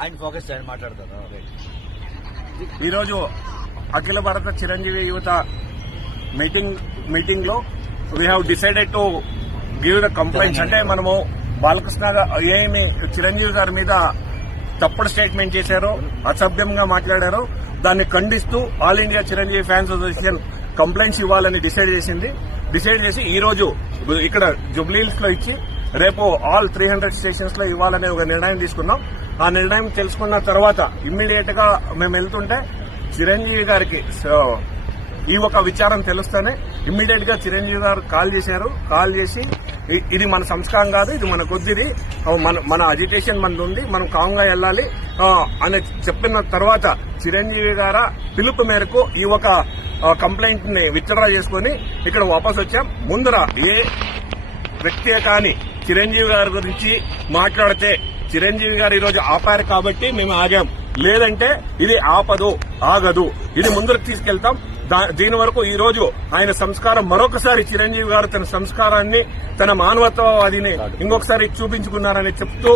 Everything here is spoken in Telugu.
ఆయన ఫోకస్ చేయండి మాట్లాడతారు. ఈరోజు అఖిల భారత చిరంజీవి యువత మీటింగ్ లో we have decided to give the complaints. అంటే మనము బాలకృష్ణ ఏమి చిరంజీవి గారి మీద తప్పుడు స్టేట్మెంట్ చేశారో, అసభ్యంగా మాట్లాడారో దాన్ని ఖండిస్తూ all India Chiranjeevi fans association complaints ఇవ్వాలని డిసైడ్ చేసి ఈ రోజు ఇక్కడ జుబ్లీహిల్స్ లో ఇచ్చి రేపు ఆల్ 300 స్టేషన్స్ లో ఇవ్వాలనే ఒక నిర్ణయం తీసుకున్నాం. ఆ నిర్ణయం తెలుసుకున్న తర్వాత ఇమ్మీడియట్ గా మేము వెళ్తుంటే చిరంజీవి గారికి ఈ ఒక విచారం తెలుస్తేనే ఇమ్మీడియట్ గా చిరంజీవి గారు కాల్ చేసి ఇది మన సంస్కారం కాదు, ఇది మన కొద్దిది, మన అజిటేషన్ మనది ఉంది, మనం కాంగా వెళ్ళాలి అని చెప్పిన తర్వాత చిరంజీవి గారు పిలుపు మేరకు ఈ ఒక కంప్లైంట్ ని విత్డ్రా చేసుకుని ఇక్కడ వాపస్ వచ్చాం. ముందర ఏ వ్యక్తి కానీ చిరంజీవి గారి గురించి మాట్లాడితే చిరంజీవి గారు ఈరోజు ఆపారు కాబట్టి మేము ఆగాం, లేదంటే ఇది ఆగదు, ఇది ముందరకు తీసుకెళ్తాం. దీని వరకు ఈ రోజు ఆయన సంస్కారం మరొకసారి చిరంజీవి గారు తన సంస్కారాన్ని, తన మానవత్వవాదిని ఇంకొకసారి చూపించుకున్నారని చెప్తూ